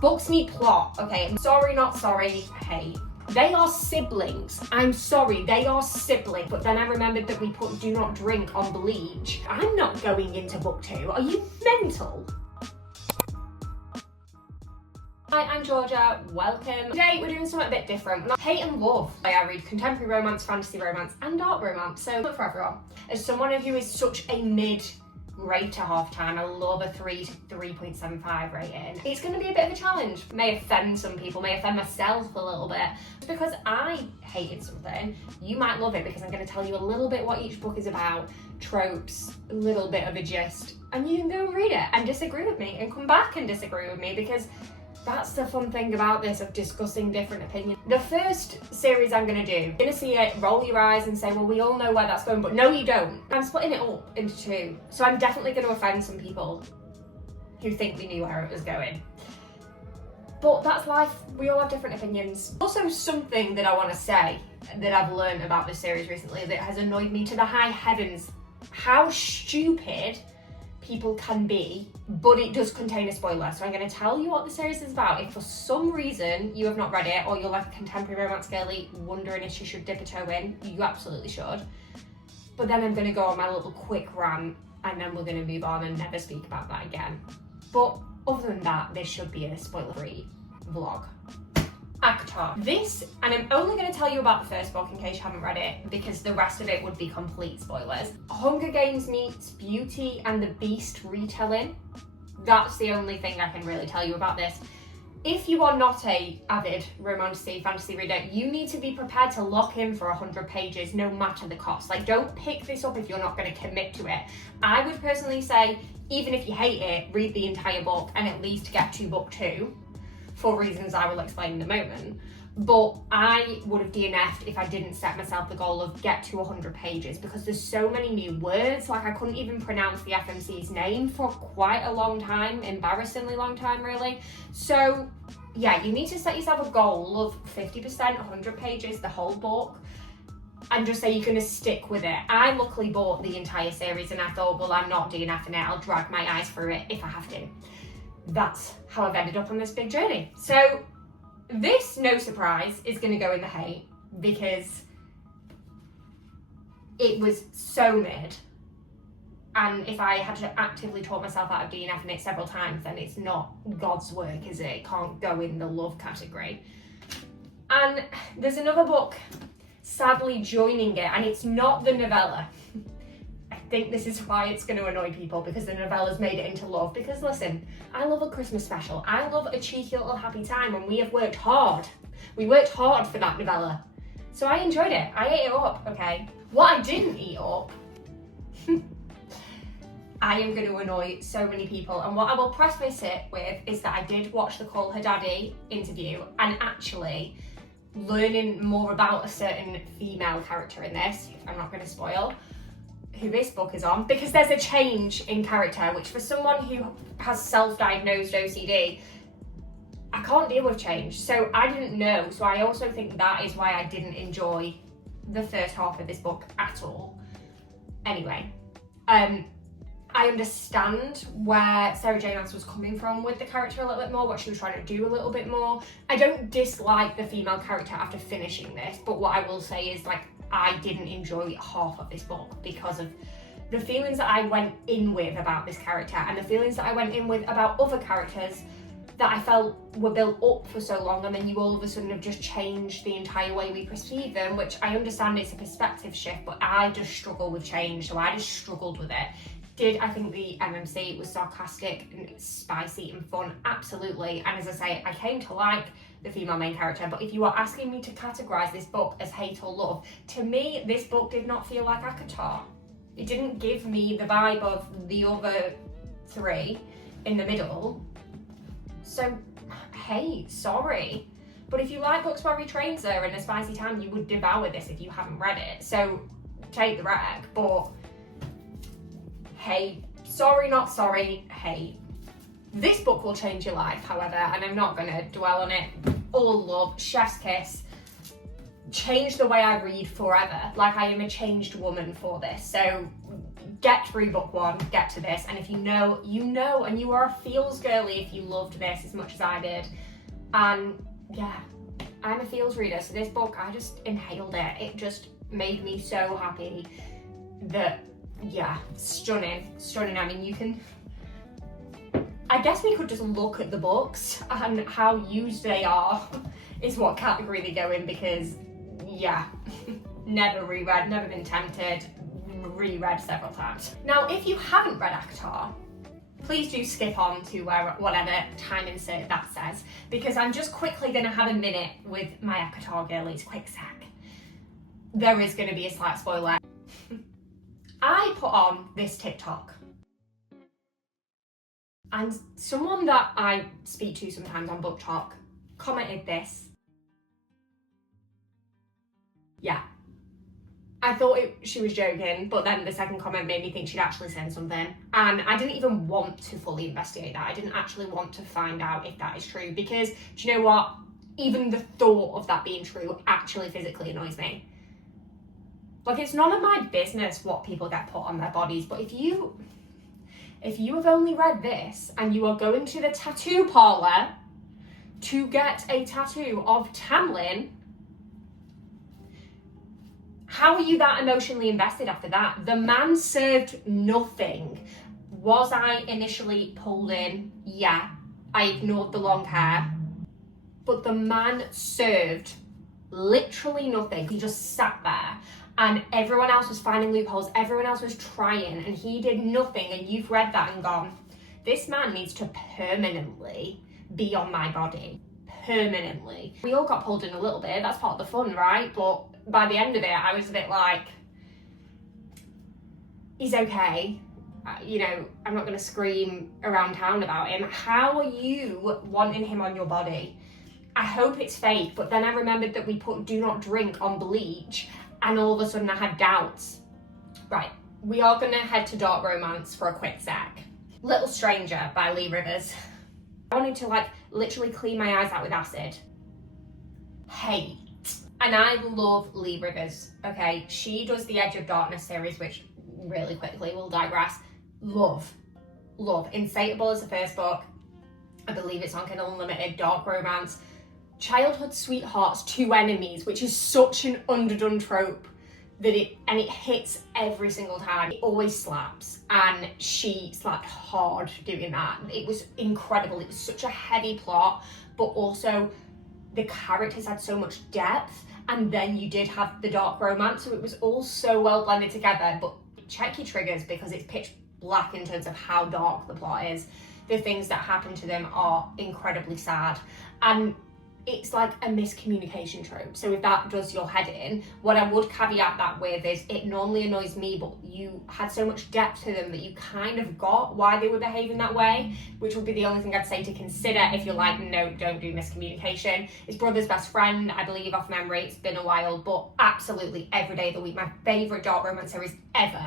Books need plot, okay? Sorry, not sorry, hate. They are siblings. I'm sorry, they are siblings. But then I remembered that we put do not drink on Bleach. I'm not going into book 2. Are you mental? Hi, I'm Georgia, welcome. Today we're doing something a bit different. Hate and love. I read contemporary romance, fantasy romance, and dark romance, so not for everyone. As someone who is such a mid-rater half time, I love a 3 to 3.75 rating. It's going to be a bit of a challenge. May offend some people, may offend myself a little bit. Just because I hated something, you might love it because I'm going to tell you a little bit what each book is about, tropes, a little bit of a gist, and you can go and read it and disagree with me and come back and disagree with me, because that's the fun thing about this, of discussing different opinions. The first series I'm going to do, you're going to see it, roll your eyes and say, well, we all know where that's going, but no, you don't. I'm splitting it up into 2. So I'm definitely going to offend some people who think we knew where it was going. But that's life. We all have different opinions. Also, something that I want to say that I've learned about this series recently that has annoyed me to the high heavens, how stupid people can be, but it does contain a spoiler. So I'm going to tell you what the series is about. If for some reason you have not read it, or you're like a contemporary romance girly wondering if you should dip a toe in, you absolutely should. But then I'm going to go on my little quick rant, and then we're going to move on and never speak about that again. But other than that, this should be a spoiler-free vlog. ACOTAR. This, and I'm only going to tell you about the first book in case you haven't read it, because the rest of it would be complete spoilers. Hunger Games meets Beauty and the Beast retelling. That's the only thing I can really tell you about this. If you are not a avid romantic fantasy reader, you need to be prepared to lock in for 100 pages no matter the cost. Like, don't pick this up if you're not going to commit to it. I would personally say, even if you hate it, read the entire book and at least get to book 2. For reasons I will explain in a moment. But I would have DNF'd if I didn't set myself the goal of get to 100 pages, because there's so many new words. Like, I couldn't even pronounce the FMC's name for quite a long time, embarrassingly long time really. So yeah, you need to set yourself a goal of 50%, 100 pages, the whole book, and just say you're going to stick with it. I luckily bought the entire series and I thought, well, I'm not DNFing it, I'll drag my eyes through it if I have to. That's how I've ended up on this big journey. So this, no surprise, is going to go in the hate, because it was so mid. And if I had to actively talk myself out of DNFing it several times, then it's not God's work, is it? It can't go in the love category. And there's another book sadly joining it, and it's not the novella. I think this is why it's going to annoy people, because the novella's made it into love. Because listen, I love a Christmas special. I love a cheeky little happy time, and we have worked hard. We worked hard for that novella. So I enjoyed it. I ate it up, okay? What I didn't eat up, I am going to annoy so many people. And what I will preface it with is that I did watch the Call Her Daddy interview, and actually learning more about a certain female character in this, I'm not going to spoil who this book is on, because there's a change in character, which for someone who has self-diagnosed OCD, I can't deal with change. So I didn't know. So I also think that is why I didn't enjoy the first half of this book at all. Anyway, I understand where Sarah J. Maas was coming from with the character a little bit more, what she was trying to do a little bit more. I don't dislike the female character after finishing this, but what I will say is, like, I didn't enjoy half of this book because of the feelings that I went in with about this character, and the feelings that I went in with about other characters that I felt were built up for so long, and then you all of a sudden have just changed the entire way we perceive them, which I understand it's a perspective shift, but I just struggle with change, so I just struggled with it. Did I think the MMC was sarcastic and spicy and fun? Absolutely. And as I say, I came to like the female main character, but if you are asking me to categorise this book as hate or love, to me, this book did not feel like ACOTAR. It didn't give me the vibe of the other 3 in the middle. So, hey, sorry. But if you like books where he trains her and a spicy time, you would devour this if you haven't read it. So, take the rec, but hey, sorry, not sorry, hey. This book will change your life, however, and I'm not going to dwell on it. All love, chef's kiss, change the way I read forever. Like, I am a changed woman for this. So get through book one, get to this, and if you know, you know, and you are a feels girly if you loved this as much as I did. And yeah, I'm a feels reader, so this book, I just inhaled it. It just made me so happy that, yeah, stunning. I mean, you can, I guess we could just look at the books and how used they are is what category they go in, because yeah, never reread, never been tempted, reread several times. Now, if you haven't read ACOTAR, please do skip on to whatever time insert that says, because I'm just quickly going to have a minute with my ACOTAR girlies, quick sec. There is going to be a slight spoiler. I put on this TikTok, and someone that I speak to sometimes on BookTok commented this. Yeah. I thought she was joking, but then the second comment made me think she'd actually said something. And I didn't even want to fully investigate that. I didn't actually want to find out if that is true, because do you know what? Even the thought of that being true actually physically annoys me. Like, it's none of my business what people get put on their bodies, but if you have only read this and you are going to the tattoo parlour to get a tattoo of Tamlin, how are you that emotionally invested after that? The man served nothing. Was I initially pulled in? Yeah. I ignored the long hair. But the man served literally nothing. He just sat there and everyone else was finding loopholes. Everyone else was trying and he did nothing. And you've read that and gone, this man needs to permanently be on my body. Permanently. We all got pulled in a little bit. That's part of the fun, right? But by the end of it, I was a bit like, he's okay. You know, I'm not going to scream around town about him. How are you wanting him on your body? I hope it's fake, but then I remembered that we put do not drink on bleach, and all of a sudden I had doubts. Right, we are going to head to dark romance for a quick sec. Little Stranger by Lee Rivers. I wanted to like literally clean my eyes out with acid. Hate. And I love Lee Rivers, okay? She does the Edge of Darkness series, which really quickly we'll digress. Love. Insatiable is the first book. I believe it's on Kindle Unlimited. Dark romance. Childhood sweethearts, two enemies, which is such an underdone trope that it hits every single time. It always slaps, and she slapped hard doing that. It was incredible. It was such a heavy plot, but also the characters had so much depth, and then you did have the dark romance, so it was all so well blended together. But check your triggers, because it's pitch black in terms of how dark the plot is. The things that happen to them are incredibly sad, and it's like a miscommunication trope. So if that does your head in, what I would caveat that with is it normally annoys me, but you had so much depth to them that you kind of got why they were behaving that way, which would be the only thing I'd say to consider if you're like, no, don't do miscommunication. His brother's best friend, I believe off memory, it's been a while, but absolutely every day of the week, my favourite dark romance series ever.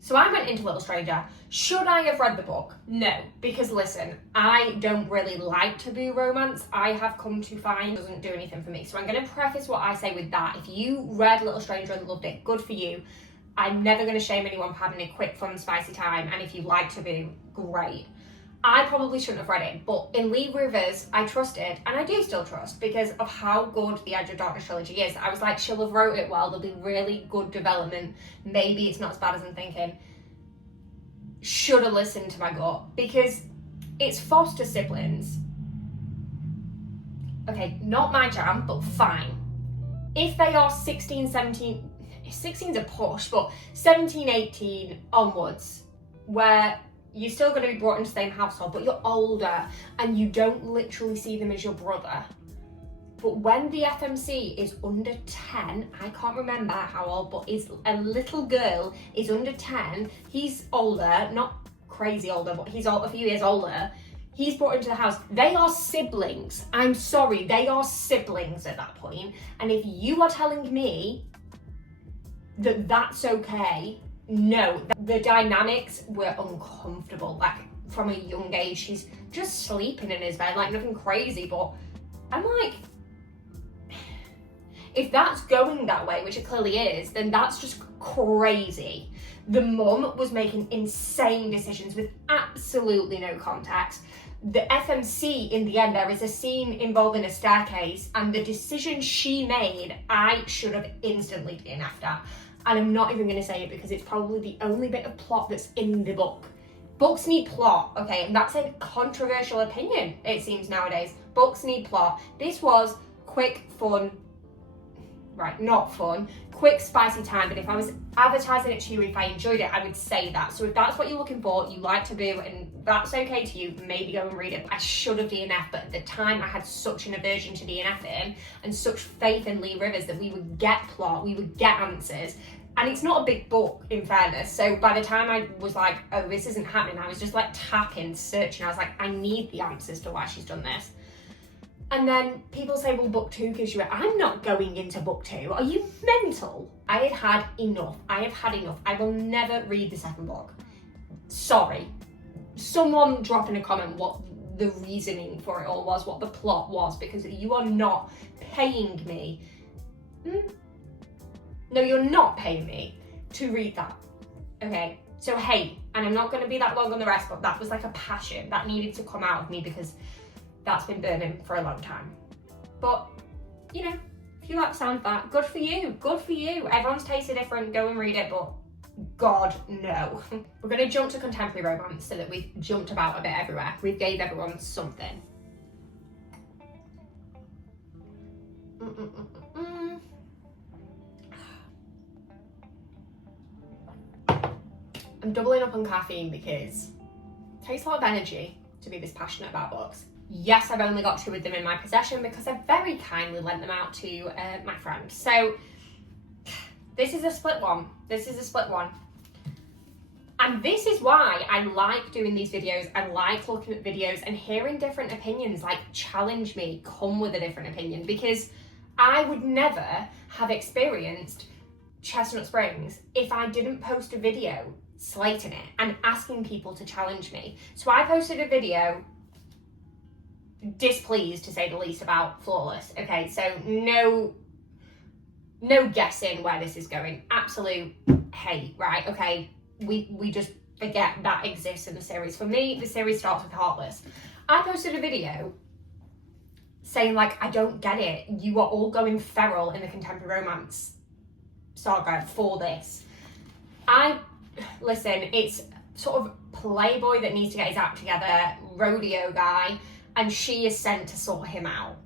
So I went into Little Stranger. Should I have read the book? No, because listen, I don't really like taboo romance. I have come to find it doesn't do anything for me. So I'm going to preface what I say with that. If you read Little Stranger and loved it, good for you. I'm never going to shame anyone for having a quick, fun, spicy time. And if you like taboo, great. I probably shouldn't have read it, but in Lee Rivers, I trusted, and I do still trust, because of how good the Edge of Darkness trilogy is. I was like, she'll have wrote it well, there'll be really good development, maybe it's not as bad as I'm thinking. Should have listened to my gut, because it's foster siblings. Okay, not my jam, but fine. If they are 16, 17, 16's a push, but 17, 18 onwards, where you're still going to be brought into the same household, but you're older and you don't literally see them as your brother. But when the FMC is under 10, I can't remember how old, but is a little girl is under 10, he's older, not crazy older, but he's a few years older, he's brought into the house. They are siblings. I'm sorry, they are siblings at that point. And if you are telling me that that's okay, no, the dynamics were uncomfortable. Like, from a young age, she's just sleeping in his bed, like nothing crazy, but I'm like, if that's going that way, which it clearly is, then that's just crazy. The mum was making insane decisions with absolutely no context. The FMC, in the end, there is a scene involving a staircase, and the decision she made, I should have instantly DNF'd at. And I'm not even going to say it because it's probably the only bit of plot that's in the book. Books need plot, okay? And that's a controversial opinion, it seems nowadays. Books need plot. This was quick, fun, right, not fun, quick, spicy time, but if I was advertising it to you, if I enjoyed it, I would say that. So if that's what you're looking for, you like Taboo, and that's okay to you, maybe go and read it. I should have DNF'd, but at the time I had such an aversion to DNFing and such faith in Lee Rivers that we would get plot, we would get answers. And it's not a big book, in fairness. So by the time I was like, oh, this isn't happening, I was just like tapping, searching. I was like, I need the answers to why she's done this. And then people say, well, book 2 gives you it. I'm not going into book 2. Are you mental? I have had enough. I have had enough. I will never read the second book. Sorry. Someone drop in a comment what the reasoning for it all was, what the plot was, because you are not paying me. No, you're not paying me to read that, okay? So hey, and I'm not going to be that long on the rest, but that was like a passion that needed to come out of me because that's been burning for a long time. But, you know, if you like the sound of that, good for you, good for you. Everyone's taste is different, go and read it, but God, no. We're going to jump to contemporary romance so that we've jumped about a bit everywhere. We've gave everyone something. I'm doubling up on caffeine because it takes a lot of energy to be this passionate about books. Yes, I've only got 2 of them in my possession because I very kindly lent them out to my friend. So this is a split one. This is a split one. And this is why I like doing these videos. I like looking at videos and hearing different opinions, like challenge me, come with a different opinion, because I would never have experienced Chestnut Springs if I didn't post a video slating it and asking people to challenge me. So I posted a video displeased, to say the least, about Flawless. Okay, so no guessing where this is going. Absolute hate, right? Okay, we just forget that exists in the series. For me, the series starts with Heartless. I posted a video saying, like, I don't get it. You are all going feral in the contemporary romance saga for this. Listen, it's sort of playboy that needs to get his act together, rodeo guy, and she is sent to sort him out.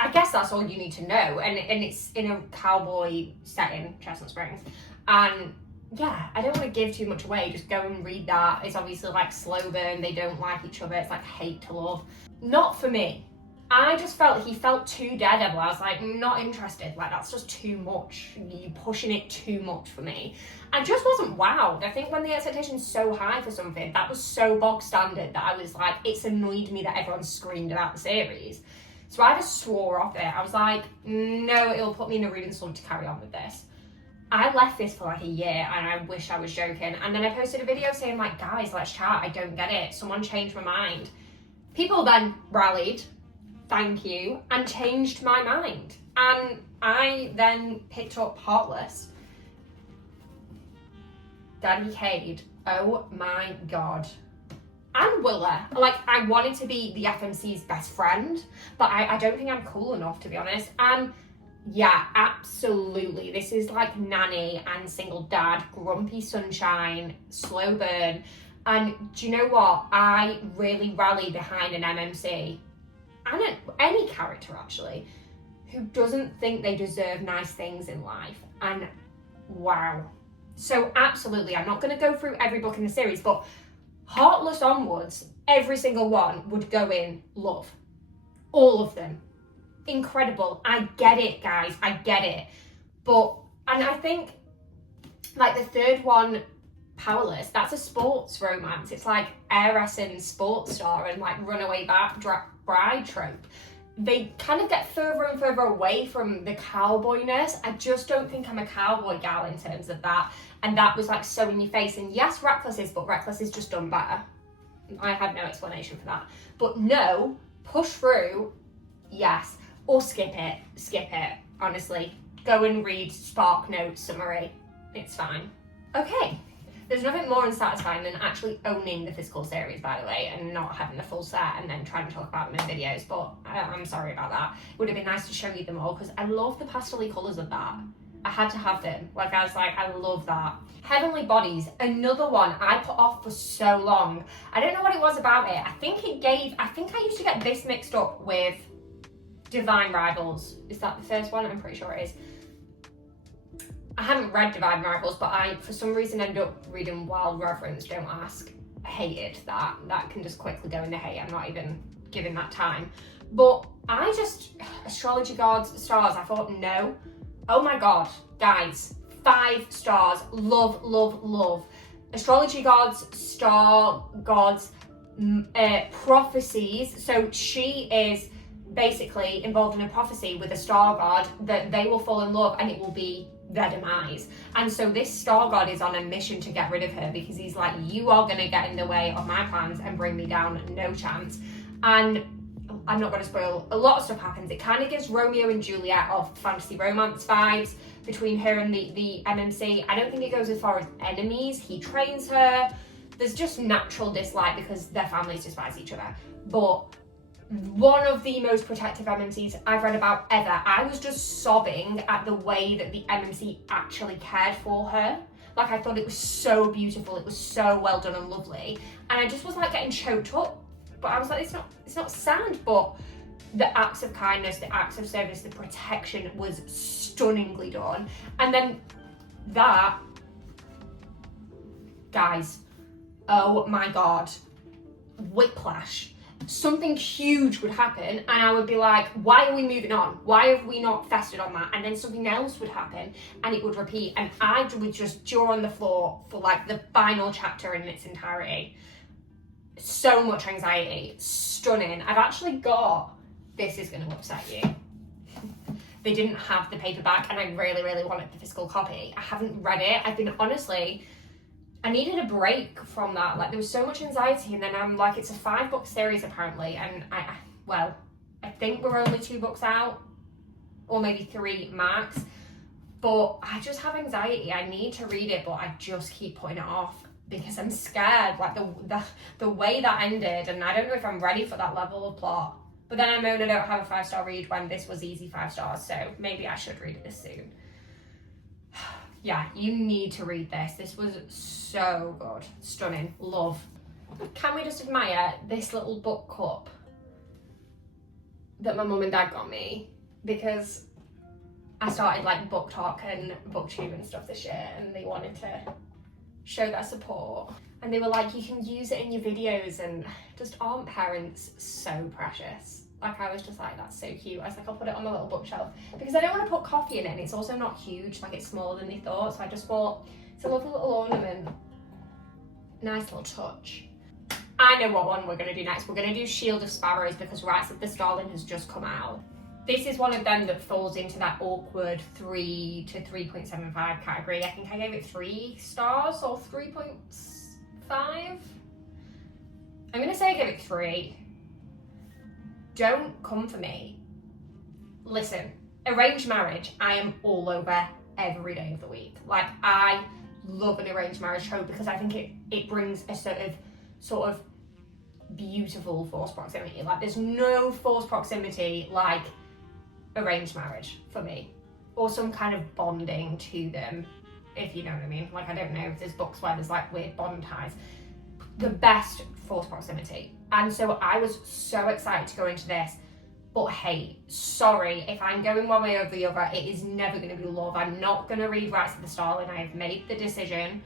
I guess that's all you need to know. And it's in a cowboy setting, Chestnut Springs. And yeah, I don't want to give too much away. Just go and read that. It's obviously like slow burn. They don't like each other. It's like hate to love. Not for me. I just felt he felt too Daredevil. I was like, not interested. Like, that's just too much. You pushing it too much for me. I just wasn't wowed. I think when the expectation's so high for something, that was so bog standard that I was like, it's annoyed me that everyone screamed about the series. So I just swore off it. I was like, no, it'll put me in a reading slump to carry on with this. I left this for like a year and I wish I was joking. And then I posted a video saying, like, guys, let's chat. I don't get it. Someone changed my mind. People then rallied, thank you, and changed my mind. And I then picked up Heartless. Daddy Cade, oh my God. And Willa, like, I wanted to be the FMC's best friend, but I don't think I'm cool enough, to be honest. And yeah, absolutely. This is like Nanny and Single Dad, Grumpy Sunshine, Slow Burn. And do you know what? I really rally behind an MMC, and any character actually, who doesn't think they deserve nice things in life. And wow. So absolutely, I'm not going to go through every book in the series, but Heartless onwards, every single one would go in love. All of them. Incredible. I get it, guys. I get it. But, and I think, like, the third one, Powerless, that's a sports romance. It's like heiress and sports star and like runaway bride trope. They kind of get further and further away from the cowboyness. I just don't think I'm a cowboy gal in terms of that. And that was like so in your face. And yes, Reckless is, but Reckless is just done better. I had no explanation for that. But no, push through, yes. Or skip it, honestly. Go and read Spark Notes summary. It's fine. Okay. There's nothing more unsatisfying than actually owning the physical series, by the way, and not having the full set and then trying to talk about them in videos, but I'm sorry about that. It would have been nice to show you them all because I love the pastel colours of that. I had to have them. Like, I was like, I love that. Heavenly Bodies, another one I put off for so long. I don't know what it was about it. I think I used to get this mixed up with Divine Rivals. Is that the first one? I'm pretty sure it is. I haven't read Divine Rivals, but I, for some reason, ended up reading Wild Reverence, don't ask. I hated that. That can just quickly go in the hate. I'm not even giving that time. But I just, Astrology Gods, Stars, I thought, no. Oh my God, guys, 5 stars. Love, love, love. Astrology Gods, Star Gods, Prophecies. So she is basically involved in a prophecy with a star god that they will fall in love and it will be their demise. And so this star god is on a mission to get rid of her because he's like, you are going to get in the way of my plans and bring me down, no chance. And I'm not going to spoil, a lot of stuff happens. It kind of gives Romeo and Juliet of fantasy romance vibes between her and the MMC. I don't think it goes as far as enemies. He trains her. There's just natural dislike because their families despise each other. But one of the most protective MMCs I've read about ever. I was just sobbing at the way that the MMC actually cared for her. Like, I thought it was so beautiful. It was so well done and lovely. And I just was like getting choked up. But I was like, it's not sad, but the acts of kindness, the acts of service, the protection was stunningly done. And then that, guys, oh my God, whiplash. Something huge would happen and I would be like, why are we moving on? Why have we not festered on that? And then something else would happen and it would repeat and I would just jaw on the floor for like the final chapter in its entirety. So much anxiety, stunning. I've actually got, this is going to upset you. They didn't have the paperback and I really, really wanted the physical copy. I haven't read it. I've been honestly, I needed a break from that. Like, there was so much anxiety and then I'm like, it's a 5-book series apparently. And I think we're only 2 books out or maybe 3 max, but I just have anxiety. I need to read it, but I just keep putting it off because I'm scared, like the way that ended, and I don't know if I'm ready for that level of plot. But then I moan I don't have a 5-star read when this was easy 5 stars, so maybe I should read this soon. Yeah, you need to read this. This was so good. Stunning. Love. Can we just admire this little book cup that my mum and dad got me? Because I started like BookTok and BookTube and stuff this year and they wanted to show their support. And they were like, you can use it in your videos, and just aren't parents so precious? Like, I was just like, that's so cute. I was like, I'll put it on my little bookshelf because I don't want to put coffee in it and it's also not huge, like it's smaller than they thought. So I just thought it's a lovely little ornament. Nice little touch. I know what one we're going to do next. We're going to do Shield of Sparrows because Rights of the Starling has just come out. This is one of them that falls into that awkward 3 to 3.75 category. I think I gave it 3 stars or 3.5. I'm going to say I gave it 3. Don't come for me. Listen, arranged marriage, I am all over every day of the week. Like, I love an arranged marriage trope because I think it brings a sort of beautiful forced proximity. Like, there's no forced proximity like arranged marriage for me, or some kind of bonding to them, if you know what I mean. Like, I don't know if there's books where there's like weird bond ties. The best forced proximity. And so I was so excited to go into this, but hey, sorry, if I'm going one way or the other, it is never going to be love. I'm not going to read Rights of the Starling. I have made the decision.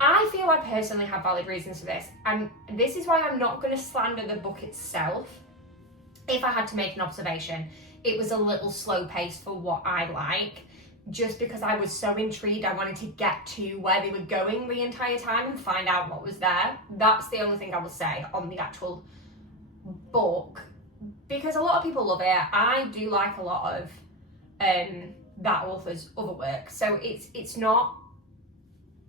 I feel I personally have valid reasons for this, and this is why I'm not going to slander the book itself. If I had to make an observation, it was a little slow paced for what I like, just because I was so intrigued. I wanted to get to where they were going the entire time and find out what was there. That's the only thing I will say on the actual book, because a lot of people love it. I do like a lot of that author's other work, so it's not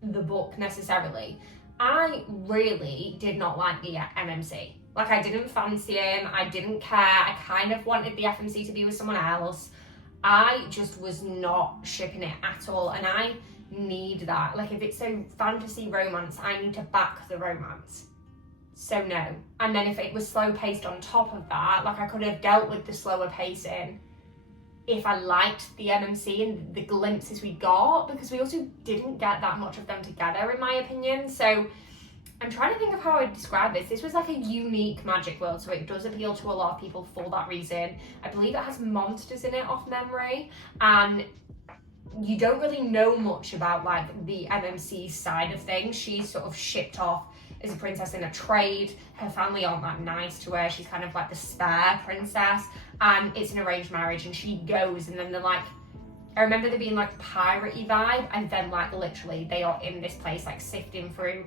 the book necessarily. I really did not like the MMC. Like, I didn't fancy him, I didn't care, I kind of wanted the FMC to be with someone else. I just was not shipping it at all, and I need that. Like if it's a fantasy romance, I need to back the romance. So no. And then if it was slow paced on top of that, like I could have dealt with the slower pacing if I liked the MMC and the glimpses we got, because we also didn't get that much of them together in my opinion. So I'm trying to think of how I would describe this. This was like a unique magic world, so it does appeal to a lot of people for that reason. I believe it has monsters in it off memory, and you don't really know much about like the MMC side of things. She's sort of shipped off as a princess in a trade. Her family aren't that nice to her. She's kind of like the spare princess, and it's an arranged marriage, and she goes, and then they're like, I remember there being like piratey vibe, and then like literally they are in this place like sifting through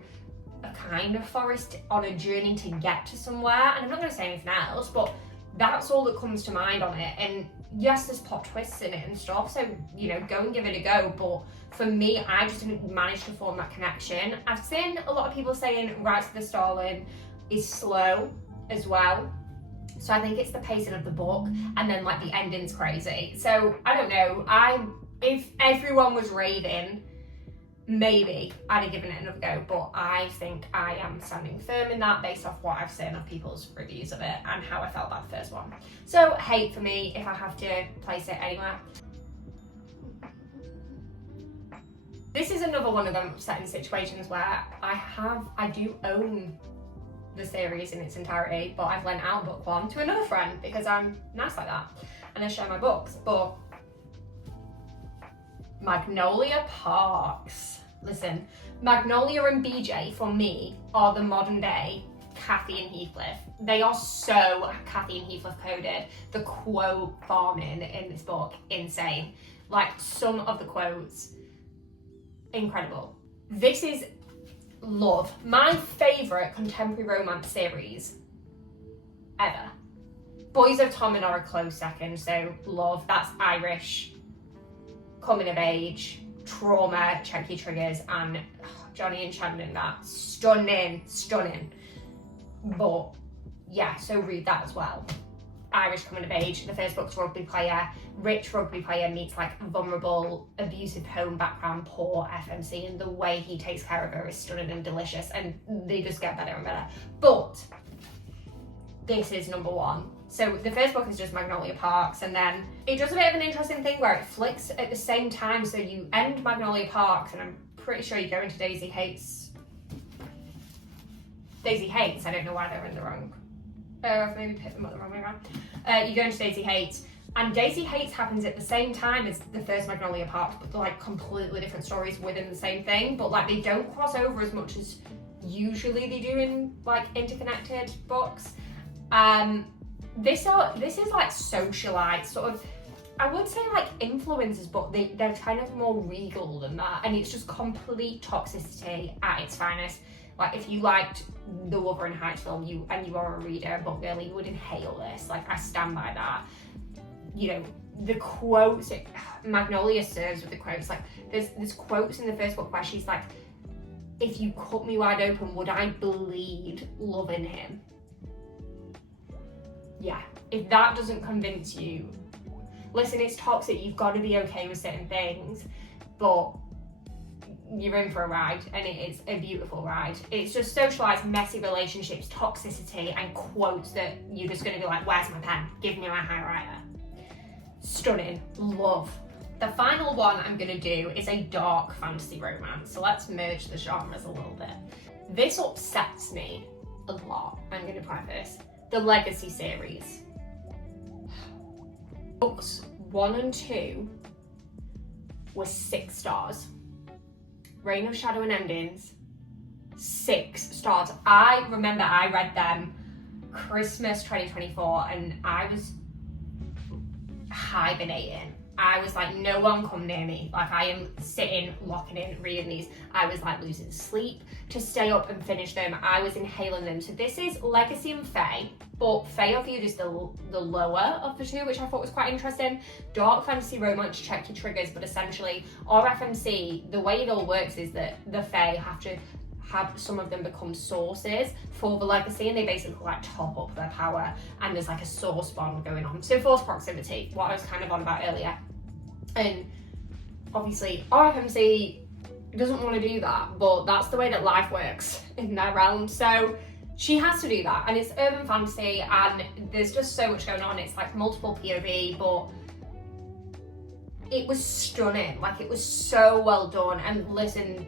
a kind of forest on a journey to get to somewhere. And I'm not going to say anything else, but that's all that comes to mind on it. And yes, there's plot twists in it and stuff, so you know, go and give it a go. But for me, I just didn't manage to form that connection. I've seen a lot of people saying Rise of the Starling is slow as well, so I think it's the pacing of the book, and then like the ending's crazy. So I don't know, if everyone was raving, maybe I'd have given it another go, but I think I am standing firm in that based off what I've seen of people's reviews of it and how I felt about the first one. So hate for me if I have to place it anywhere. This is another one of them upsetting situations where I do own the series in its entirety, but I've lent out book one to another friend because I'm nice like that and I share my books. But Magnolia Parks. Listen, Magnolia and BJ for me are the modern day Cathy and Heathcliff. They are so Cathy and Heathcliff coded. The quote farming in this book, insane. Like some of the quotes, incredible. This is love. My favourite contemporary romance series ever. Boys of Tommen are a close second, so love, that's Irish, coming of age, trauma, check your triggers, and Johnny and Chandler, that stunning. But yeah, so read that as well. Irish coming of age, the first book's rugby player, rich rugby player meets like vulnerable, abusive home background, poor FMC, and the way he takes care of her is stunning and delicious, and they just get better and better. But this is number one. So the first book is just Magnolia Parks, and then it does a bit of an interesting thing where it flicks at the same time. So you end Magnolia Parks, and I'm pretty sure you go into Daisy Hates. I don't know why they're in the wrong. I've maybe picked them up the wrong way around. You go into Daisy Hates, and Daisy Hates happens at the same time as the first Magnolia Parks, but they're like completely different stories within the same thing. But like they don't cross over as much as usually they do in like interconnected books. This is like socialite sort of, I would say like influences, but they're kind of more regal than that, and it's just complete toxicity at its finest. Like if you liked the Wuthering Heights film, you are a reader, but really you would inhale this. Like I stand by that. You know, the quotes, Magnolia serves with the quotes. Like there's quotes in the first book where she's like, if you cut me wide open, would I bleed loving him? Yeah, if that doesn't convince you, listen, it's toxic, you've got to be okay with certain things, but you're in for a ride, and it is a beautiful ride. It's just socialised, messy relationships, toxicity, and quotes that you're just going to be like, where's my pen? Give me my highlighter. Stunning. Love. The final one I'm going to do is a dark fantasy romance, so let's merge the genres a little bit. This upsets me a lot. I'm going to preface. The Legacy series. Books 1 and 2 were 6 stars. Reign of Shadow and Endings, 6 stars. I remember I read them Christmas 2024, and I was hibernating. I was like, no one come near me. Like I am sitting, locking in, reading these. I was like losing sleep to stay up and finish them. I was inhaling them. So this is Legacy and Fae, but Fae are viewed as the lower of the two, which I thought was quite interesting. Dark fantasy romance, check your triggers, but essentially RFMC, the way it all works is that the Fae have to have some of them become sources for the Legacy, and they basically like top up their power, and there's like a source bond going on. So force proximity, what I was kind of on about earlier. And obviously RFMC doesn't want to do that, but that's the way that life works in their realm. So she has to do that, and it's urban fantasy, and there's just so much going on. It's like multiple POV, but it was stunning. Like, it was so well done. And listen,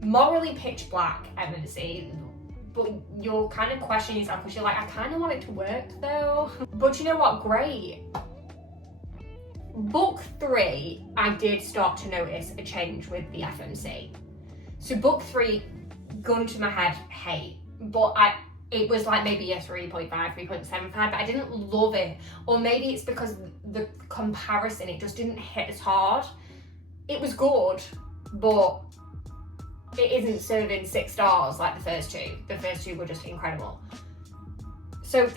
morally pitch black M&C, but you're kind of questioning yourself because you're like, I kind of want it to work though. But you know what? Great. Book 3, I did start to notice a change with the FMC. So book 3, gun to my head, hate. But it was like maybe a 3.5, 3.75, but I didn't love it. Or maybe it's because the comparison, it just didn't hit as hard. It was good, but it isn't serving 6 stars like the first two. The first two were just incredible. So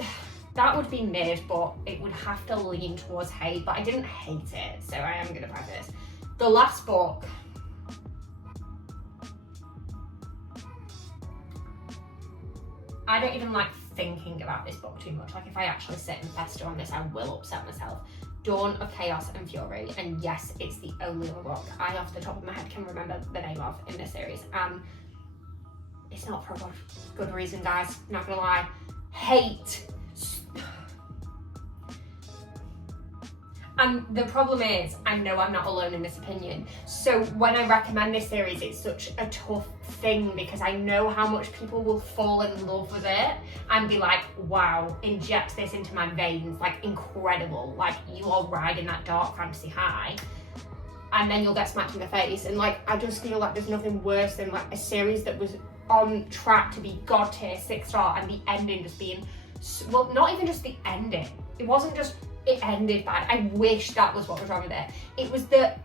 that would be mid, but it would have to lean towards hate, but I didn't hate it, so I am gonna preface. The last book, I don't even like thinking about this book too much. Like, if I actually sit and pester on this, I will upset myself. Dawn of Chaos and Fury, and yes, it's the only other book I off the top of my head can remember the name of in this series, and it's not for a good reason, guys, not gonna lie. Hate. And the problem is, I know I'm not alone in this opinion. So when I recommend this series, it's such a tough thing because I know how much people will fall in love with it and be like, wow, inject this into my veins, like incredible. Like, you are riding that dark fantasy high. And then you'll get smacked in the face. And like, I just feel like there's nothing worse than like a series that was on track to be god tier 6 star and the ending just being, well, not even just the ending. It wasn't just, it ended bad. I wish that was what was wrong with it. It was that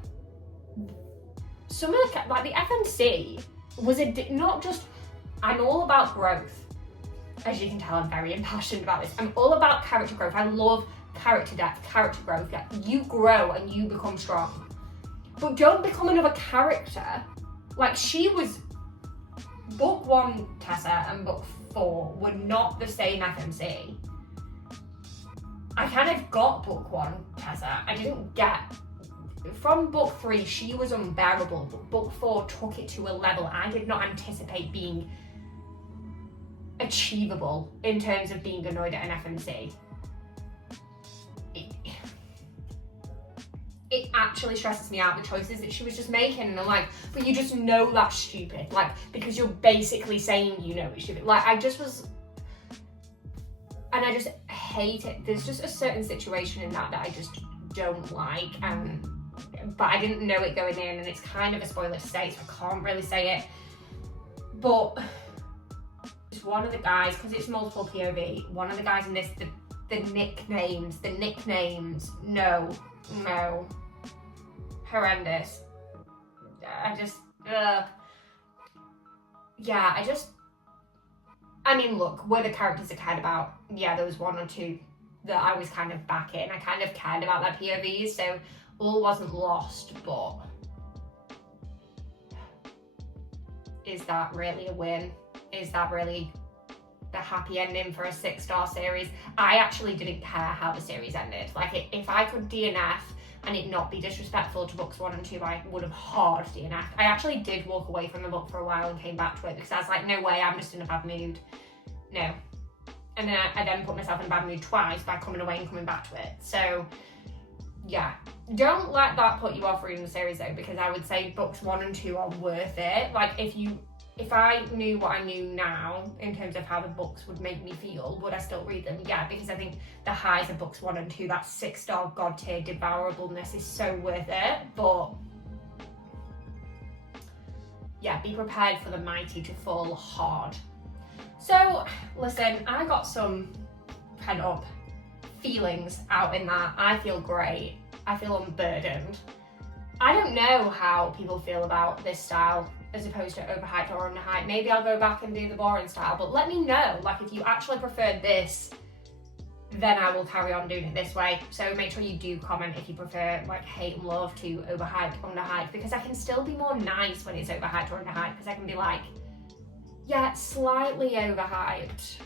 some of the, like the FMC was not just, I'm all about growth. As you can tell, I'm very impassioned about this. I'm all about character growth. I love character depth, character growth. Like, you grow and you become strong. But don't become another character. Like, she was, book 1 Tessa and book 4 were not the same FMC. I kind of got book 1 Tessa. I didn't get, from book 3 she was unbearable, but book 4 took it to a level I did not anticipate being achievable in terms of being annoyed at an FMC. It actually stresses me out, the choices that she was just making, and I'm like, but you just know that's stupid, like, because you're basically saying you know it's stupid. Like, I just was, and I just hate it. There's just a certain situation in that I just don't like, but I didn't know it going in, and it's kind of a spoiler to say, so I can't really say it. But it's one of the guys, because it's multiple POV, one of the guys in this, the nicknames, no, horrendous. I mean, look, were the characters I cared about? Yeah, there was 1 or 2 that I was kind of back in. I kind of cared about their POVs, so all wasn't lost, but is that really a win? Is that really the happy ending for a 6 star series? I actually didn't care how the series ended. Like, if I could DNF and it not be disrespectful to books 1 and 2, I would have hard DNF. I actually did walk away from the book for a while and came back to it because I was like, no way, I'm just in a bad mood. No. And then I then put myself in a bad mood twice by coming away and coming back to it. So yeah, don't let that put you off reading the series though, because I would say books 1 and 2 are worth it. Like, if I knew what I knew now in terms of how the books would make me feel, would I still read them? Yeah, because I think the highs of books 1 and 2, that 6 star god tier devourableness is so worth it. But yeah, be prepared for the mighty to fall hard. So listen, I got some pent up feelings out in that. I feel great. I feel unburdened. I don't know how people feel about this style as opposed to overhyped or underhyped. Maybe I'll go back and do the boring style, but let me know. Like, if you actually prefer this, then I will carry on doing it this way. So make sure you do comment if you prefer like hate and love to overhyped, underhyped, because I can still be more nice when it's overhyped or underhyped, because I can be like, yeah, slightly overhyped,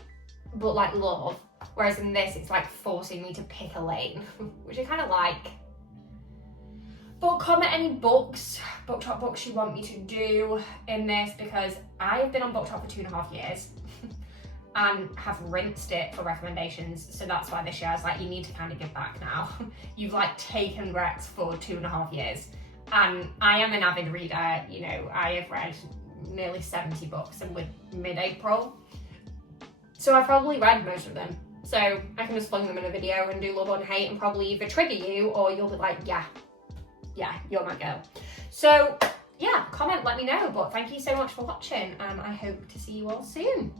but like love. Whereas in this, it's like forcing me to pick a lane, which I kind of like. But comment any books, BookTok books you want me to do in this, because I have been on BookTok for 2.5 years and have rinsed it for recommendations. So that's why this year I was like, you need to kind of give back now. You've like taken recs for 2.5 years. And I am an avid reader, you know, I have read nearly 70 books and we're mid-April. So I've probably read most of them. So I can just fling them in a video and do love and hate and probably either trigger you or you'll be like, yeah, you're my girl. So yeah, comment, let me know. But thank you so much for watching and I hope to see you all soon.